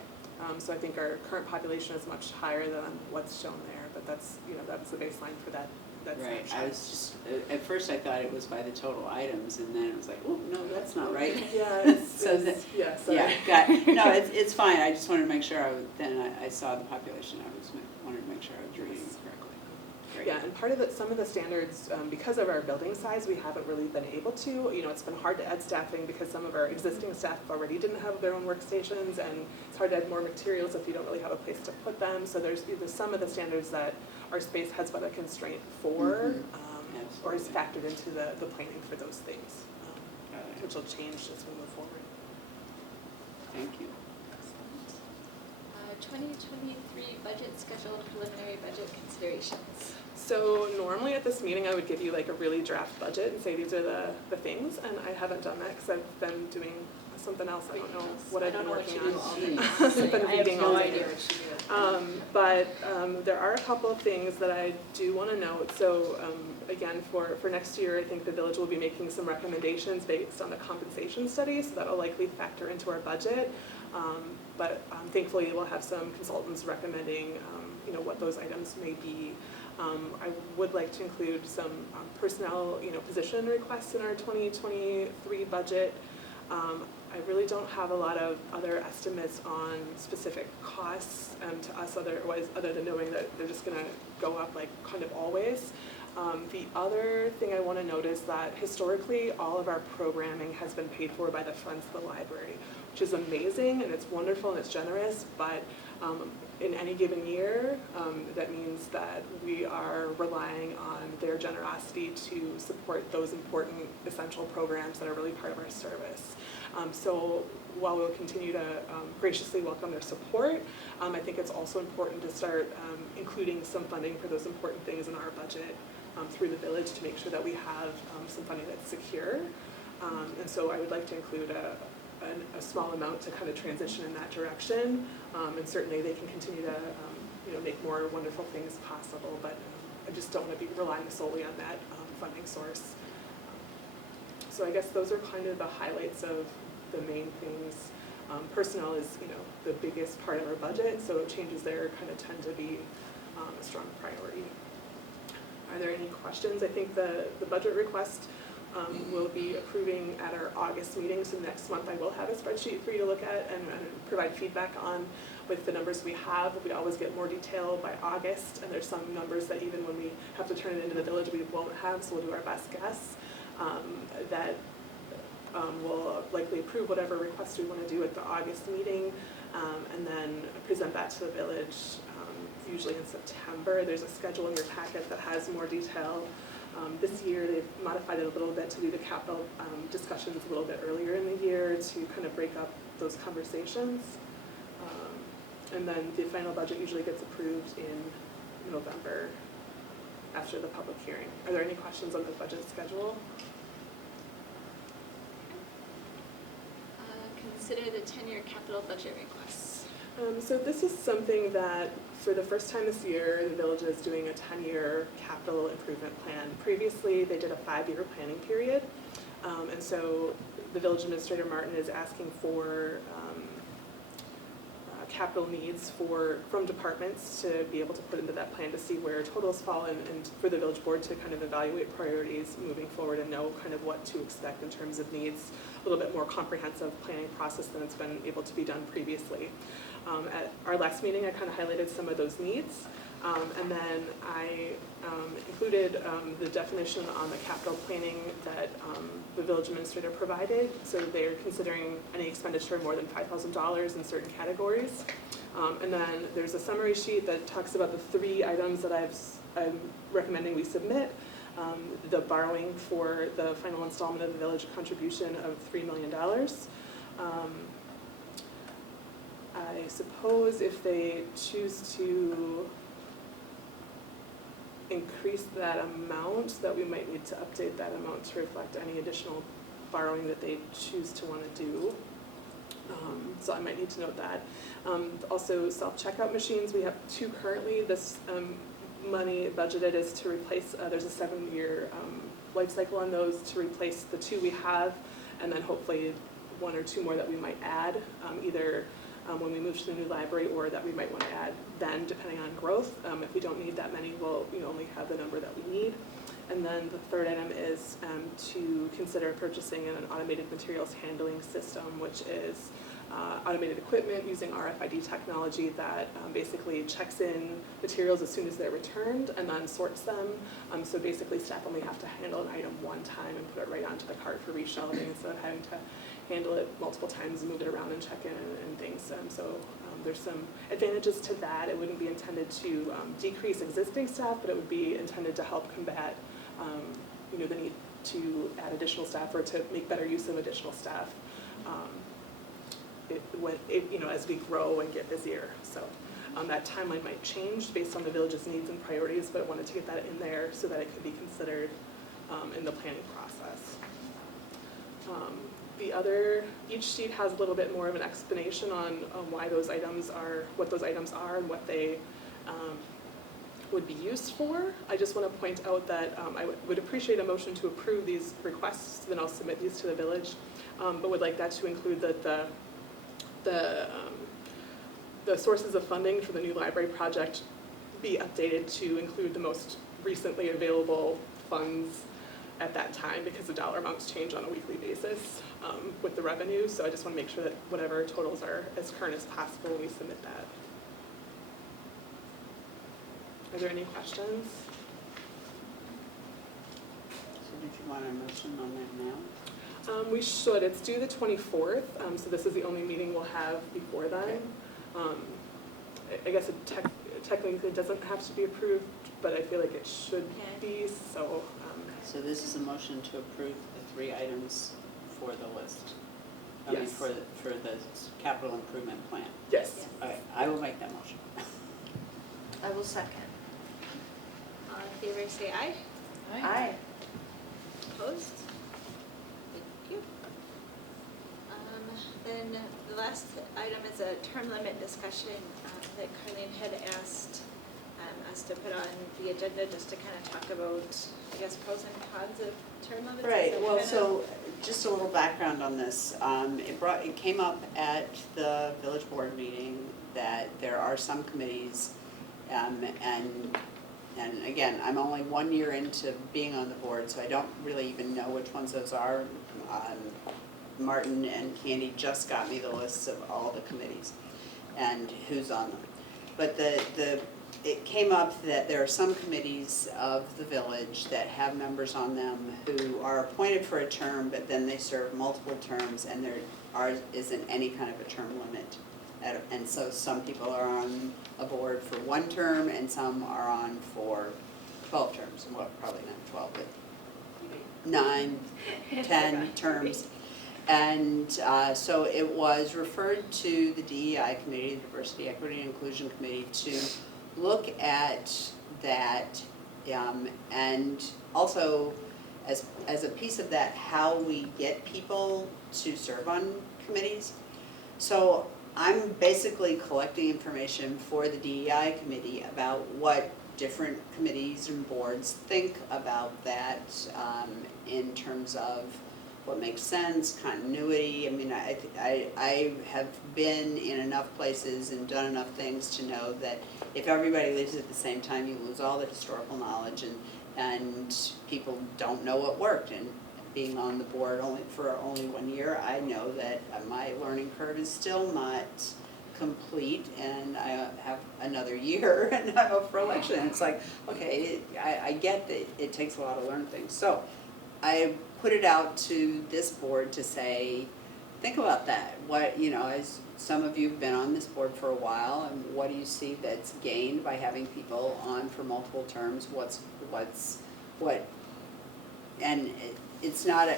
So I think our current population is much higher than what's shown there, but that's, that's the baseline for that Right, snapshot. I was just, at first I thought it was by the total items, and then it was like, oh, no, that's not right. Yeah, it's, So yeah, sorry. Yeah, got, no, it's fine, I just wanted to make sure I saw the population, wanted to make sure I was reading it correctly. Great. Yeah, and part of some of the standards, because of our building size, we haven't really been able to. It's been hard to add staffing because some of our existing staff already didn't have their own workstations, and it's hard to add more materials if you don't really have a place to put them. So there's either some of the standards that our space has been a constraint for, or is factored into the planning for those things, which will change as we move forward. Thank you. 2023 budget schedule, preliminary budget considerations. So normally at this meeting, I would give you like a really draft budget and say these are the things, and I haven't done that because I've been doing something else. I don't know what I've been working on. I've been reading all day. But there are a couple of things that I do want to note. So again, for next year, I think the village will be making some recommendations based on the compensation study, so that will likely factor into our budget. But thankfully, we'll have some consultants recommending what those items may be. I would like to include some personnel position requests in our 2023 budget. I really don't have a lot of other estimates on specific costs to us other than knowing that they're just going to go up like kind of always. The other thing I want to note is that historically all of our programming has been paid for by the Friends of the Library, which is amazing and it's wonderful and it's generous, but in any given year, that means that we are relying on their generosity to support those important essential programs that are really part of our service. So while we'll continue to graciously welcome their support, I think it's also important to start including some funding for those important things in our budget through the village to make sure that we have some funding that's secure. And so I would like to include a small amount to kind of transition in that direction, and certainly they can continue to make more wonderful things possible, but I just don't want to be relying solely on that funding source. So I guess those are kind of the highlights of the main things. Personnel is the biggest part of our budget, so changes there kind of tend to be a strong priority. Are there any questions? I think the budget request we'll be approving at our August meeting, so next month I will have a spreadsheet for you to look at and provide feedback on with the numbers we have. We always get more detail by August, and there's some numbers that even when we have to turn it into the village we won't have, so we'll do our best guess. That we'll likely approve whatever request we want to do at the August meeting, and then present that to the village usually in September. There's a schedule in your packet that has more detail. This year they've modified it a little bit to do the capital discussions a little bit earlier in the year to kind of break up those conversations. And then the final budget usually gets approved in November after the public hearing. Are there any questions on the budget schedule? Consider the 10-year capital budget requests. So this is something that for the first time this year, the village is doing a 10-year capital improvement plan. Previously, they did a 5-year planning period. And so the village administrator, Martin, is asking for capital needs from departments to be able to put into that plan to see where totals fall and for the village board to kind of evaluate priorities moving forward and know kind of what to expect in terms of needs, a little bit more comprehensive planning process than it's been able to be done previously. At our last meeting, I kind of highlighted some of those needs, and then I included the definition on the capital planning that the village administrator provided. So they're considering any expenditure more than $5,000 in certain categories. And then there's a summary sheet that talks about the 3 items that I'm recommending we submit. The borrowing for the final installment of the village contribution of $3 million. I suppose if they choose to increase that amount, that we might need to update that amount to reflect any additional borrowing that they choose to want to do. So I might need to note that. Also, self-checkout machines, we have 2 currently. This money budgeted is to replace, there's a 7-year life cycle on those, to replace the 2 we have, and then hopefully 1 or 2 more that we might add, either when we move to the new library or that we might want to add then, depending on growth. If we don't need that many, we'll only have the number that we need. And then the third item is to consider purchasing an automated materials handling system, which is automated equipment using RFID technology that basically checks in materials as soon as they're returned and then sorts them. So basically staff only have to handle an item one time and put it right onto the cart for reshelving instead of having to handle it multiple times and move it around and check in and things. There's some advantages to that. It wouldn't be intended to decrease existing staff, but it would be intended to help combat the need to add additional staff or to make better use of additional staff as we grow and get busier. So that timeline might change based on the village's needs and priorities, but I wanted to get that in there so that it could be considered in the planning process. Each sheet has a little bit more of an explanation on why those items are, what those items are and what they would be used for. I just want to point out that I would appreciate a motion to approve these requests, then I'll submit these to the village, but would like that to include the sources of funding for the new library project be updated to include the most recently available funds at that time, because the dollar amounts change on a weekly basis with the revenue. So I just want to make sure that whatever totals are as current as possible when we submit that. Are there any questions? So did you want a motion on that now? We should. It's due the 24th, so this is the only meeting we'll have before then. I guess it technically doesn't have to be approved, but I feel like it should be, so. So this is a motion to approve the 3 items for the list? I mean, Yes. for the capital improvement plan? Yes. Okay, I will make that motion. I will second. All in favor, say aye. Aye. Opposed? Thank you. Then the last item is a term limit discussion that Carleen had asked us to put on the agenda, just to kind of talk about, I guess, pros and cons of term limits. Right, So well, kind of- so just a little background on this. It came up at the village board meeting that there are some committees, and again, I'm only 1 year into being on the board, so I don't really even know which ones those are. Martin and Candy just got me the lists of all the committees and who's on them. But it came up that there are some committees of the village that have members on them who are appointed for a term, but then they serve multiple terms, and there isn't any kind of a term limit. And so some people are on a board for 1 term, and some are on for 12 terms. Well, probably not 12, but 9, 10 terms. And so it was referred to the DEI committee, the Diversity, Equity, and Inclusion Committee, to look at that, and also as a piece of that, how we get people to serve on committees. So I'm basically collecting information for the DEI committee about what different committees and boards think about that, in terms of what makes sense, continuity. I mean, I have been in enough places and done enough things to know that if everybody leaves at the same time, you lose all the historical knowledge, and people don't know what worked. And being on the board for only 1 year, I know that my learning curve is still not complete, and I have another year and I'm up for election. And it's like, okay, I get that it takes a lot to learn things. So I put it out to this board to say, think about that. What, as some of you have been on this board for a while, and what do you see that's gained by having people on for multiple terms? And it's not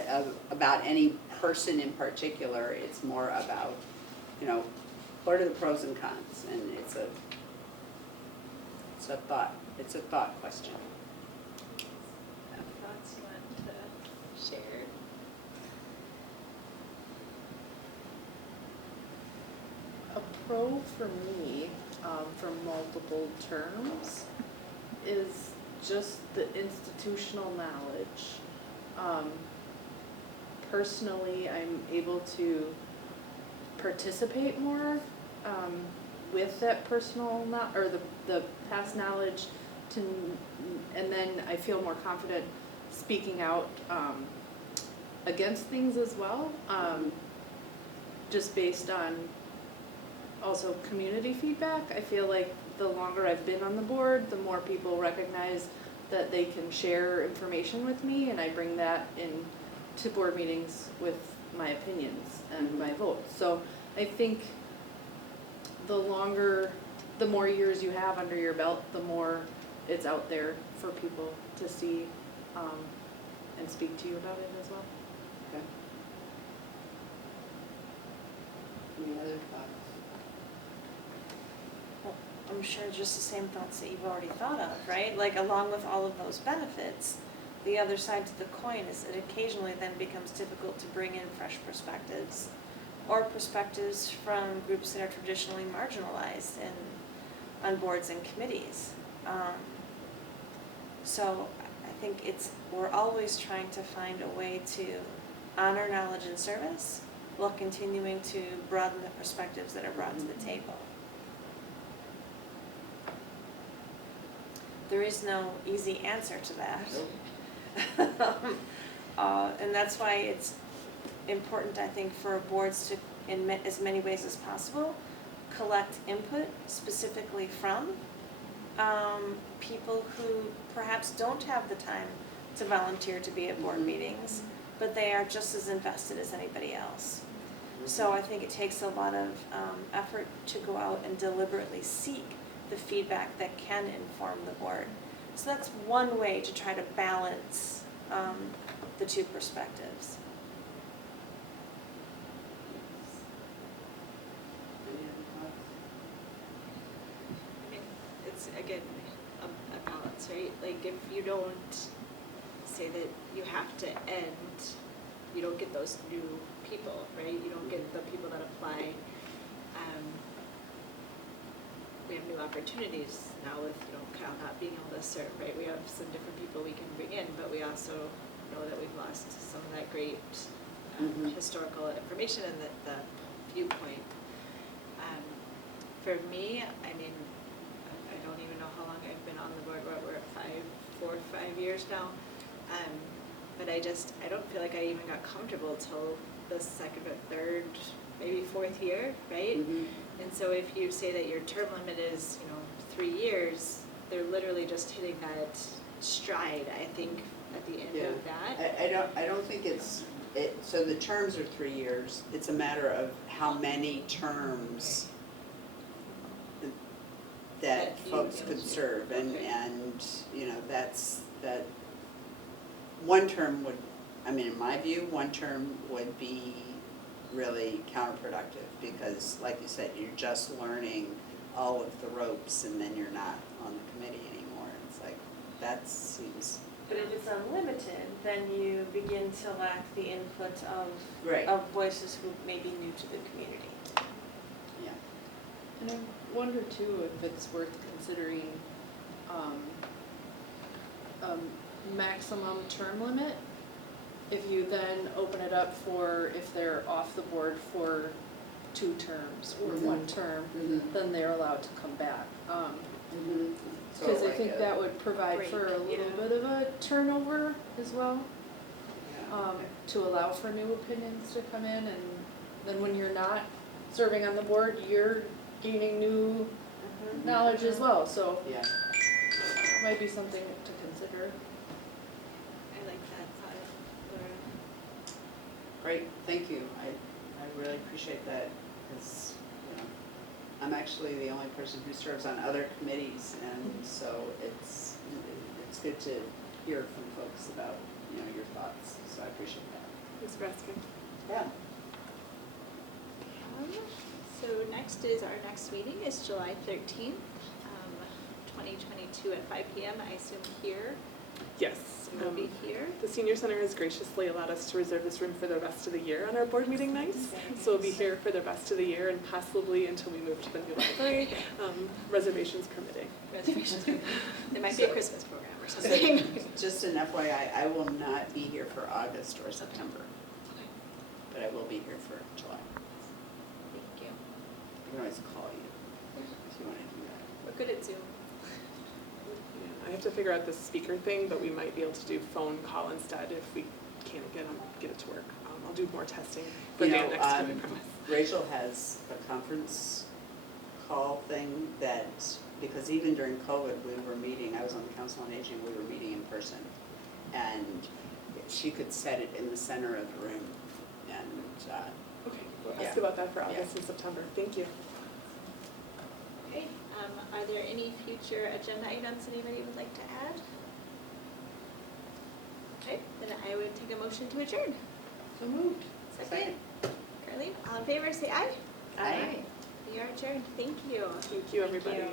about any person in particular. It's more about, what are the pros and cons? And it's a thought question. Thoughts you want to share? pro for me, for multiple terms, is just the institutional knowledge. Personally, I'm able to participate more with that personal or the past knowledge and then I feel more confident speaking out against things as well, just based on also community feedback. I feel like the longer I've been on the board, the more people recognize that they can share information with me, and I bring that in to board meetings with my opinions and my votes. So I think the more years you have under your belt, the more it's out there for people to see and speak to you about it as well. Okay. Any other thoughts? Well, I'm sure just the same thoughts that you've already thought of, right? Like along with all of those benefits, the other side to the coin is it occasionally then becomes difficult to bring in fresh perspectives or perspectives from groups that are traditionally marginalized on boards and committees. So I think we're always trying to find a way to honor knowledge and service while continuing to broaden the perspectives that are brought to the table. There is no easy answer to that. And that's why it's important, I think, for boards to, in as many ways as possible, collect input specifically from people who perhaps don't have the time to volunteer to be at board meetings, but they are just as invested as anybody else. So I think it takes a lot of effort to go out and deliberately seek the feedback that can inform the board. So that's one way to try to balance the two perspectives. Any other thoughts? I mean, it's again a balance, right? Like if you don't say that you have to end, you don't get those new people, right? You don't get the people that apply. We have new opportunities now with, Kyle not being able to serve, right? We have some different people we can bring in, but we also know that we've lost some of that great historical information and the viewpoint. For me, I mean, I don't even know how long I've been on the board. We're at 4 or 5 years now. But I don't feel like I even got comfortable till the second or third, maybe fourth year, right? And so if you say that your term limit is, 3 years, they're literally just hitting that stride, I think, at the end of that. I don't think so the terms are 3 years. It's a matter of how many terms that folks could serve, and that one term would, in my view, one term would be really counterproductive, because like you said, you're just learning all of the ropes and then you're not on the committee anymore. It's like, that seems. But if it's unlimited, then you begin to lack the input Right. of voices who may be new to the community. Yeah. And I wonder too if it's worth considering maximum term limit. If you then open it up for if they're off the board for 2 terms or 1 term, then they're allowed to come back. Because I think that would provide for a little bit of a turnover as well, to allow for new opinions to come in, and then when you're not serving on the board, you're gaining new knowledge as well, so Yeah. it might be something to consider. I like that thought, Laura. Great, thank you. I really appreciate that, because I'm actually the only person who serves on other committees, and so it's good to hear from folks about your thoughts. So I appreciate that. Ms. Breskin? Yeah. So our next meeting is July 13th, 2022 at 5 p.m. I assume here Yes. We'll be here. The Senior Center has graciously allowed us to reserve this room for the rest of the year on our board meeting nights. So we'll be here for the rest of the year and possibly until we move to the new library, reservations permitting. Reservations. There might be a Christmas program or something. Just an FYI, I will not be here for August or September, but I will be here for July. Thank you. I can always call you if you want to do that. We're good at Zoom. Yeah, I have to figure out the speaker thing, but we might be able to do phone call instead if we can't get it to work. I'll do more testing for You Dan know, next time, I promise. Rachel has a conference call thing that, because even during COVID, we were meeting, I was on the Council on Aging, we were meeting in person. And she could set it in the center of the room and, Okay, we'll Yeah. ask about that for August and September. Thank you. Okay, are there any future agenda items anybody would like to add? Okay, then I would take a motion to adjourn. So moved. Second. Carly, all in favor, say aye. Aye. We are adjourned. Thank you. Thank you, everybody. you.